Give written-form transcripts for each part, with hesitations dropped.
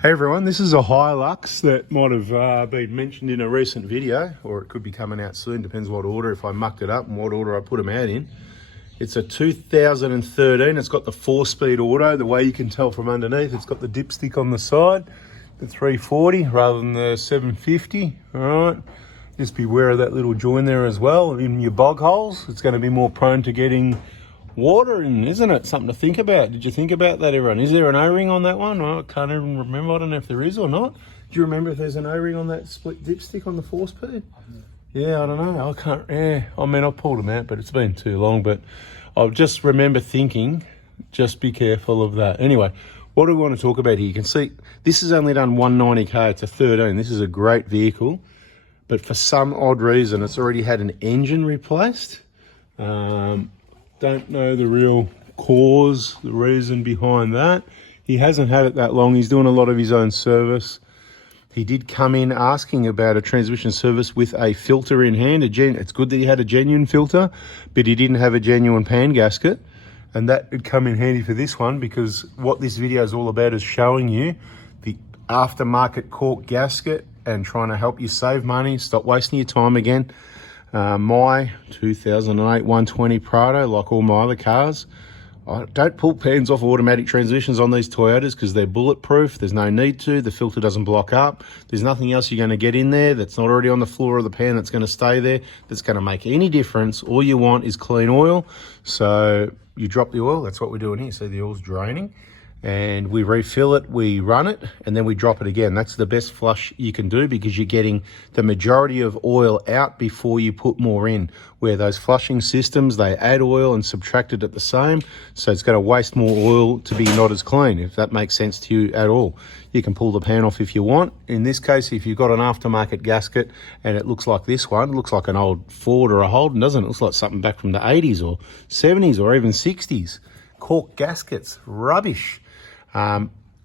Hey everyone, this is a Hilux that might have been mentioned in a recent video, or it could be coming out soon, depends what order, if I mucked it up and what order I put them out in. It's a 2013, it's got the 4-speed auto. The way you can tell from underneath, it's got the dipstick on the side, the 340 rather than the 750, all right? Just beware of that little join there as well in your bog holes. It's going to be more prone to getting water in, isn't it? Something to think about. Did you think about that, everyone? Is there an O-ring on that one? I can't even remember. I don't know if there is or not. Do you remember if there's an O-ring on that split dipstick on the 4-speed? Yeah, I don't know. I can't. Yeah, I mean, I've pulled them out, but it's been too long. But I just remember thinking, just be careful of that. Anyway, what do we want to talk about here? You can see this has only done 190k. It's a 13. This is a great vehicle, but for some odd reason, it's already had an engine replaced. Don't know the real cause, the reason behind that. He hasn't had it that long. He's doing a lot of his own service. He did come in asking about a transmission service with a filter in hand. It's good that he had a genuine filter, but he didn't have a genuine pan gasket. And that would come in handy for this one, because what this video is all about is showing you the aftermarket cork gasket and trying to help you save money, stop wasting your time again. My 2008 120 Prado, like all my other cars, I don't pull pans off automatic transmissions on these Toyotas because they're bulletproof. There's no need to. The filter doesn't block up. There's nothing else you're going to get in there that's not already on the floor of the pan that's going to stay there, that's going to make any difference. All you want is clean oil. So you drop the oil. That's what we're doing here. See, the oil's draining. And we refill it, we run it, and then we drop it again. That's the best flush you can do, because you're getting the majority of oil out before you put more in. Where those flushing systems, they add oil and subtract it at the same, so it's going to waste more oil to be not as clean, if that makes sense to you at all. You can pull the pan off if you want. In this case, if you've got an aftermarket gasket and it looks like this one, it looks like an old Ford or a Holden, doesn't it? It looks like something back from the 80s or 70s or even 60s. Cork gaskets, rubbish.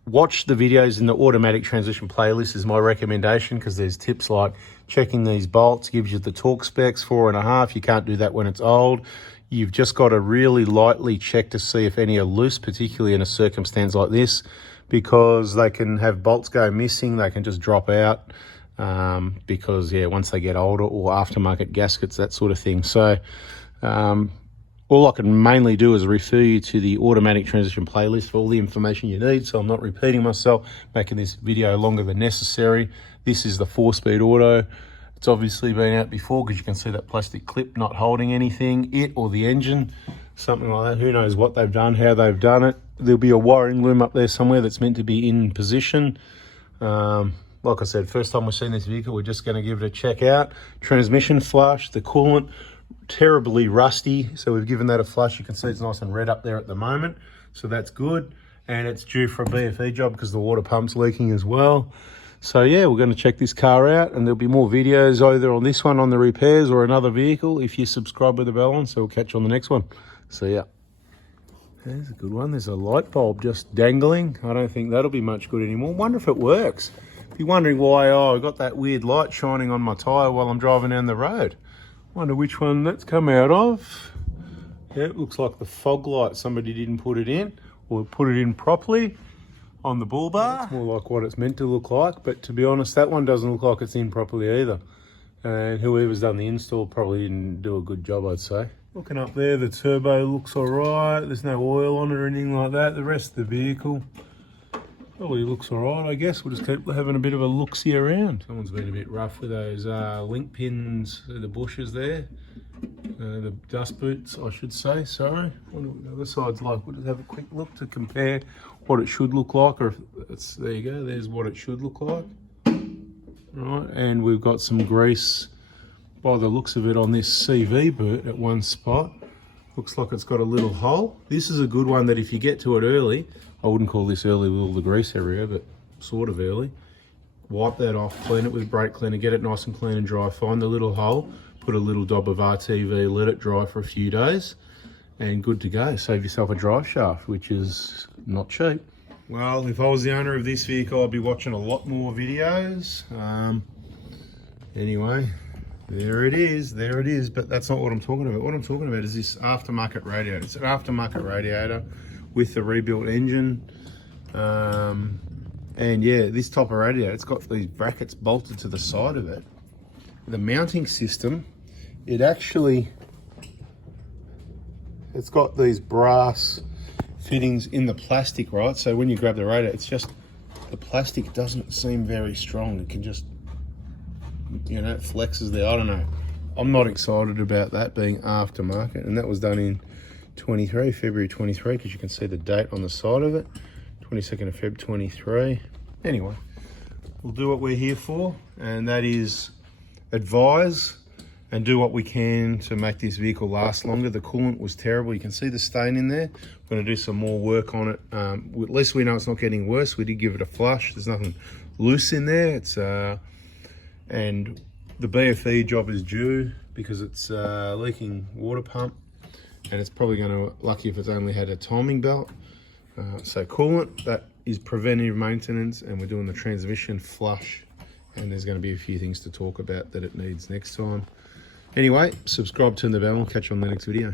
Watch the videos in the automatic transmission playlist is my recommendation, because there's tips like checking these bolts, gives you the torque specs, 4.5. You can't do that when it's old. You've just got to really lightly check to see if any are loose, particularly in a circumstance like this, because they can have bolts go missing, they can just drop out, because yeah, once they get older, or aftermarket gaskets, that sort of thing. So all I can mainly do is refer you to the automatic transition playlist for all the information you need, so I'm not repeating myself, making this video longer than necessary. This is the 4-speed auto. It's obviously been out before, because you can see that plastic clip not holding anything, it or the engine, something like that. Who knows what they've done, how they've done it. There'll be a wiring loom up there somewhere that's meant to be in position. Like I said, first time we've seen this vehicle, we're just going to give it a check out. Transmission flush, the coolant, terribly rusty, so we've given that a flush. You can see it's nice and red up there at the moment, so that's good. And it's due for a BFE job because the water pump's leaking as well. So yeah, we're going to check this car out, and there'll be more videos either on this one on the repairs or another vehicle if you subscribe with the bell on. So we'll catch you on the next one. See ya. There's a good one. There's a light bulb just dangling. I don't think that'll be much good anymore. Wonder if it works. If you're wondering why, I got that weird light shining on my tyre while I'm driving down the road. Wonder which one that's come out of. Yeah, it looks like the fog light. Somebody didn't put it in, or put it in properly on the bull bar. It's more like what it's meant to look like, but to be honest, that one doesn't look like it's in properly either. And whoever's done the install probably didn't do a good job, I'd say. Looking up there, the turbo looks all right. There's no oil on it or anything like that. The rest of the vehicle probably looks all right, I guess. We'll just keep having a bit of a look-see around. Someone's been a bit rough with those link pins, the bushes there. The dust boots, I should say, sorry. Wonder what the other side's like. We'll just have a quick look to compare what it should look like, or if it's, there you go, there's what it should look like. Right, and we've got some grease by the looks of it on this CV boot at one spot. Looks like it's got a little hole. This is a good one that if you get to it early, I wouldn't call this early with all the grease everywhere, but sort of early. Wipe that off, clean it with brake cleaner, get it nice and clean and dry. Find the little hole, put a little dab of RTV, let it dry for a few days, and good to go. Save yourself a drive shaft, which is not cheap. Well, if I was the owner of this vehicle, I'd be watching a lot more videos. Anyway, there it is, but that's not what I'm talking about. What I'm talking about is this aftermarket radiator. It's an aftermarket radiator with the rebuilt engine. And yeah, this type of radiator, it's got these brackets bolted to the side of it. The mounting system, it's got these brass fittings in the plastic, right? So when you grab the radiator, it's just, the plastic doesn't seem very strong. It can just, you know, it flexes there. I don't know. I'm not excited about that being aftermarket. And that was done in February 23, because you can see the date on the side of it. 22nd of Feb 23. Anyway, we'll do what we're here for, and that is advise and do what we can to make this vehicle last longer. The coolant was terrible. You can see the stain in there. We're going to do some more work on it. At least we know it's not getting worse. We did give it a flush. There's nothing loose in there. It's and the BFE job is due because it's leaking water pump, and it's probably going to, lucky if it's only had a timing belt. So coolant, that is preventative maintenance, and we're doing the transmission flush, and there's going to be a few things to talk about that it needs next time. Anyway, subscribe, turn the bell, and catch you on the next video.